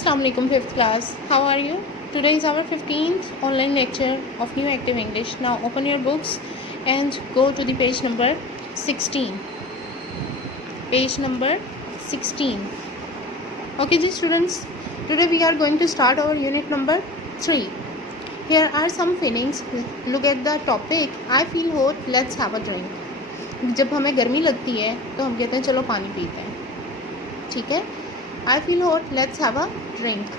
Assalamu alaikum, 5th class. How are you? Today is our 15th online lecture of New Active English. Now open your books and go to the page number 16. Page number 16. Okay, ji students. Today we are going to start our unit number 3. Here are some feelings. Look at the topic. I feel hot. Let's have a drink. जब हमें गर्मी लगती है तो हम कहते हैं चलो पानी पीते हैं. ठीक है. I feel hot. Let's have a drink.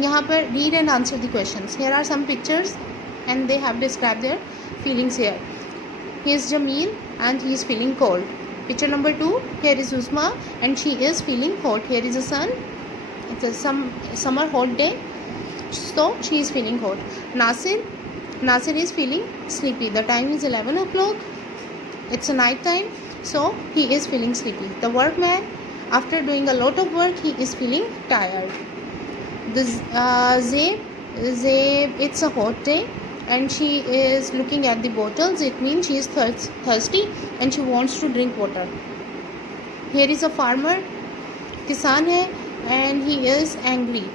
यहाँ पर read and answer the questions. Here are some pictures and they have described their feelings here. He is Jamil and he is feeling cold. Picture number 2. Here is Uzma and she is feeling hot. Here is the sun. It's a summer hot day. So she is feeling hot. Nasir is feeling sleepy. The time is 11 o'clock. It's a night time. So he is feeling sleepy. The workman, after doing a lot of work, he is feeling tired. Zaib, it's a hot day and she is looking at the bottles. It means she is thirsty and she wants to drink water. Here is a farmer, किसान है, and he is angry.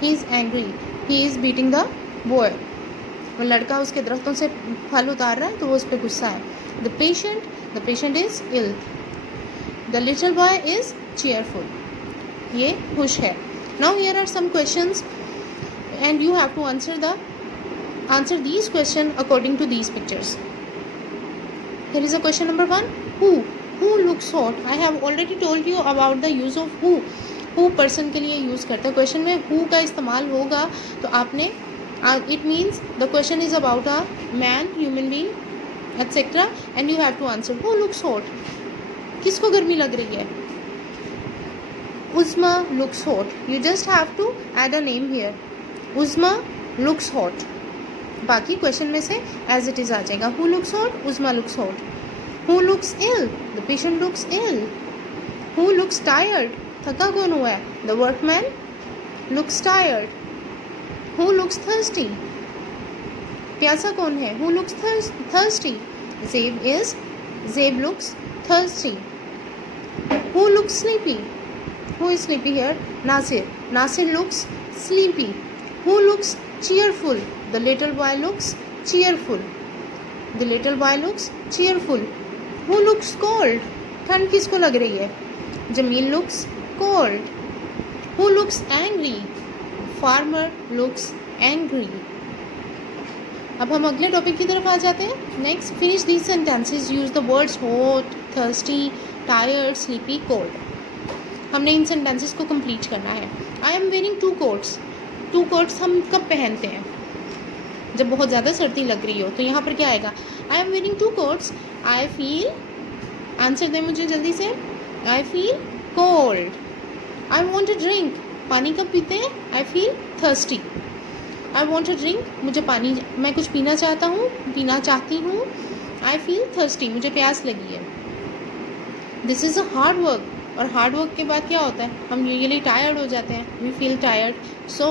He is angry. He is beating the boy. वो लड़का उसके दरख्तों से फल उतार रहा है तो वो उस पर गुस्सा है. The patient is ill. The little boy is cheerful. ये खुश है. Now here are some questions and you have to answer these questions according to these pictures. Here is a question number 1. Who looks hot? I have already told you about the use of who. Who person के लिए use करता है. Question में who का इस्तेमाल होगा तो आपने it means the question is about a man, human being, etc. and you have to answer who looks hot. किसको गर्मी लग रही है. Uzma looks hot. You just have to add a name here. Uzma looks hot. बाकी question में से as it is आ जाएगा. Who looks hot? Uzma looks hot. Who looks ill? The patient looks ill. Who looks tired? थका कौन हुआ है. The workman looks tired. Who looks thirsty? प्यासा कौन है. Who looks thirsty? Zaib looks thirsty. Who looks sleepy? Who is sleepy here? Nasir looks sleepy. Who looks cheerful? The little boy looks cheerful. The little boy looks cheerful. Who looks cold? ठंड किसको लग रही है. Jamil looks cold. Who looks angry? Farmer looks angry. अब हम अगले topic की तरफ आ जाते हैं. Next, finish these sentences. Use the words hot, thirsty, tired, sleepy, cold. हमने इन सेंटेंसेस को कंप्लीट करना है. I am wearing 2 quotes. 2 quotes हम कब पहनते हैं. जब बहुत ज़्यादा सर्दी लग रही हो. तो यहाँ पर क्या आएगा. I am wearing 2 quotes. I feel, answer दें मुझे जल्दी से. I feel cold. I want a drink. पानी कब पीते हैं. I feel thirsty. I want a drink. मुझे पानी, मैं कुछ पीना चाहती हूँ. I feel thirsty. मुझे प्यास लगी है. This is a hard work. और हार्ड वर्क के बाद क्या होता है. हम यूजुअली टायर्ड हो जाते हैं. We feel tired. So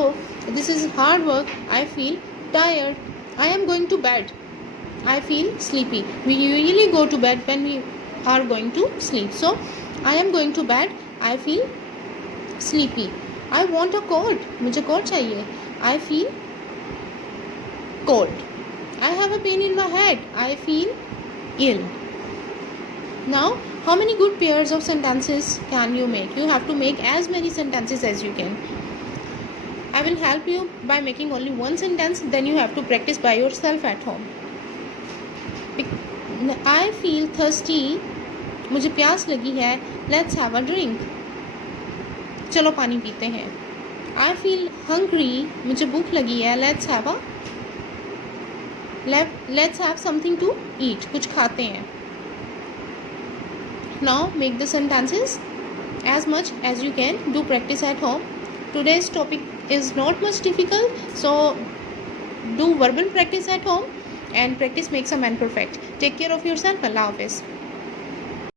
this is hard work. I feel tired. I am going to bed. I feel sleepy. We usually go to bed when we are going to sleep. So I am going to bed. I feel sleepy. I want a coat. मुझे coat चाहिए. I feel cold. I have a pain in my head. I feel ill. Now, how many good pairs of sentences can you make? You have to make as many sentences as you can. I will help you by making only one sentence. Then you have to practice by yourself at home. I feel thirsty. मुझे प्यास लगी है. Let's have a drink. चलो पानी पीते हैं. I feel hungry. मुझे भूख लगी है. Let's have something to eat. कुछ खाते हैं. Now make the sentences as much as you can. Do practice at home. Today's topic is not much difficult, so do verbal practice at home and practice makes a man perfect. Take care of yourself. Allah Hafiz.